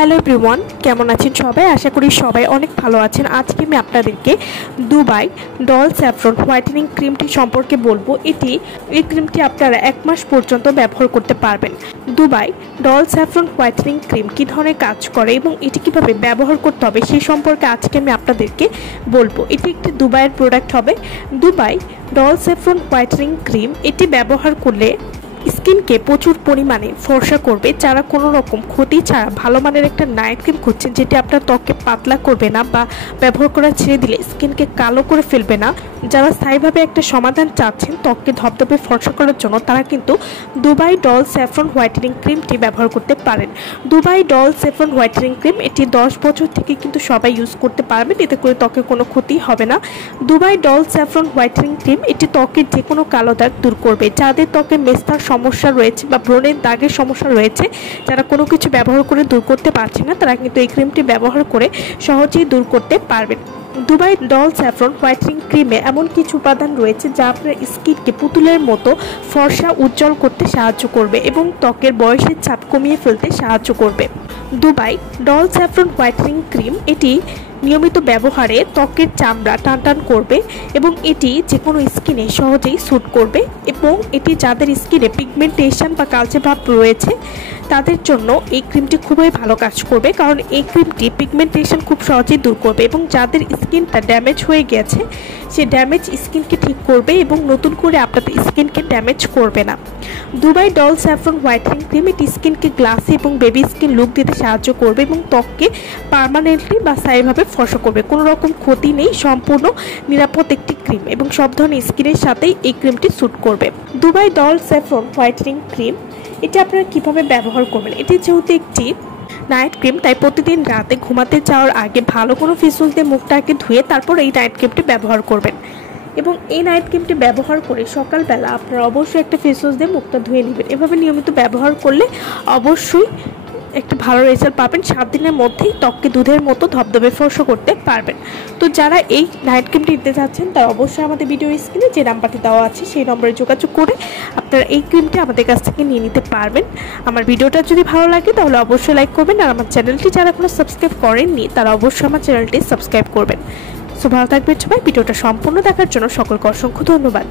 Hello everyone, কেমন আছেন সবাই? আশা করি সবাই অনেক ভালো আছেন। আজকে আমি আপনাদেরকে দুবাই ডল স্যাফরন হোয়াইটেনিং ক্রিমটি সম্পর্কে বলবো। এই ক্রিমটি আপনারা 1 মাস পর্যন্ত ব্যবহার করতে পারবেন। Dubai doll saffron whitening cream কী ধরনের কাজ করে এবং এটি কীভাবে ব্যবহার করতে হবে সেই সম্পর্কে আজকে আমি আপনাদেরকে বলবো। এটি একটি দুবাইয়ের প্রোডাক্ট হবে। Dubai doll saffron whitening cream এটি ব্যবহার করলে স্কিনকে প্রচুর পরিমাণে ফর্সা করবে। যারা কোনো রকম ক্ষতি ছাড়া ভালো মানের একটা নাইট ক্রিম খুঁজছেন যেটি আপনার ত্বককে পাতলা করবে না বা ব্যবহার করা ছেড়ে দিলে স্কিনকে কালো করে ফেলবে না, যারা স্থায়ীভাবে একটা সমাধান চাচ্ছেন ত্বককে ধবধবে ফর্সা করার জন্য, তারা কিন্তু দুবাই ডল স্যাফরন হোয়াইটেনিং ক্রিমটি ব্যবহার করতে পারেন। Dubai doll saffron whitening cream এটি 10 বছর থেকে কিন্তু সবাই ইউজ করতে পারবেন, এতে করে ত্বকে কোনো ক্ষতি হবে না। Dubai doll saffron whitening cream এটি ত্বকের যে কোনো কালো দাগ দূর করবে। যাদের ত্বকে মেস্তার সমস্যা রয়েছে বা ব্রণের দাগের সমস্যা রয়েছে, যারা কোনো কিছু ব্যবহার করে দূর করতে পারছে না, তারা কিন্তু এই ক্রিমটি ব্যবহার করে সহজেই দূর করতে পারবেন। দুবাই ডল স্যাফরন হোয়াইটেনিং ক্রিমে এমন কিছু উপাদান রয়েছে যা আপনার স্কিনকে পুতুলের মতো ফর্সা উজ্জ্বল করতে সাহায্য করবে এবং ত্বকের বয়সের ছাপ কমিয়ে ফেলতে সাহায্য করবে। Dubai doll saffron whitening cream এটি নিয়মিত ব্যবহারে ত্বকের চামড়া টানটান করবে এবং এটি যে কোনো স্কিনে সহজেই স্যুট করবে এবং এটি যাদের স্কিনে পিগমেন্টেশন বা কালচে ভাব রয়েছে তাদের জন্য এই ক্রিমটি খুবই ভালো কাজ করবে, কারণ এই ক্রিমটি পিগমেন্টেশন খুব সহজেই দূর করবে এবং যাদের স্কিনটা ড্যামেজ হয়ে গেছে সে ড্যামেজ স্কিনকে ঠিক করবে এবং নতুন করে আপনাদের স্কিনকে ড্যামেজ করবে না। Dubai doll saffron whitening cream এটি স্কিনকে গ্লাসি এবং বেবি স্কিন লুক দিতে সাহায্য করবে এবং ত্বককে পার্মানেন্টলি বা স্থায়ীভাবে ফর্সা করবে। কোনো রকম ক্ষতি নেই, সম্পূর্ণ নিরাপদ একটি ক্রিম এবং সব ধরনের স্কিনের সাথেই এই ক্রিমটি স্যুট করবে। Dubai doll saffron whitening cream এটি আপনারা কীভাবে ব্যবহার করবেন? এটি যেহেতু একটি নাইট ক্রিম, তাই প্রতিদিন রাতে ঘুমাতে যাওয়ার আগে ভালো কোনো ফেস ওয়াশ দিয়ে মুখটাকে ধুয়ে তারপর এই নাইট ক্রিমটি ব্যবহার করবেন এবং এই নাইট ক্রিমটি ব্যবহার করে সকালবেলা আপনারা অবশ্যই একটা ফেস ওয়াশ দিয়ে মুখটা ধুয়ে নেবেন। এভাবে নিয়মিত ব্যবহার করলে অবশ্যই একটা ভালো রেজাল্ট পাবেন। 7 দিনের মধ্যেই ত্বককে দুধের মতো ধবধবে ফর্সা করতে পারবেন। তো যারা এই নাইট ক্রিমটি নিতে চাচ্ছেন তারা অবশ্যই আমাদের ভিডিও স্ক্রিনে যে নাম্বারটি দেওয়া আছে সেই নম্বরে যোগাযোগ করে আপনারা এই ক্রিমটি আমাদের কাছ থেকে নিয়ে নিতে পারবেন। আমার ভিডিওটা যদি ভালো লাগে তাহলে অবশ্যই লাইক করবেন, আর আমার চ্যানেলটি যারা এখনো সাবস্ক্রাইব করেননি তারা অবশ্যই আমার চ্যানেলটি সাবস্ক্রাইব করবেন। সো ভালো থাকবেন সবাই। ভিডিওটা সম্পূর্ণ দেখার জন্য সকলকে অসংখ্য ধন্যবাদ।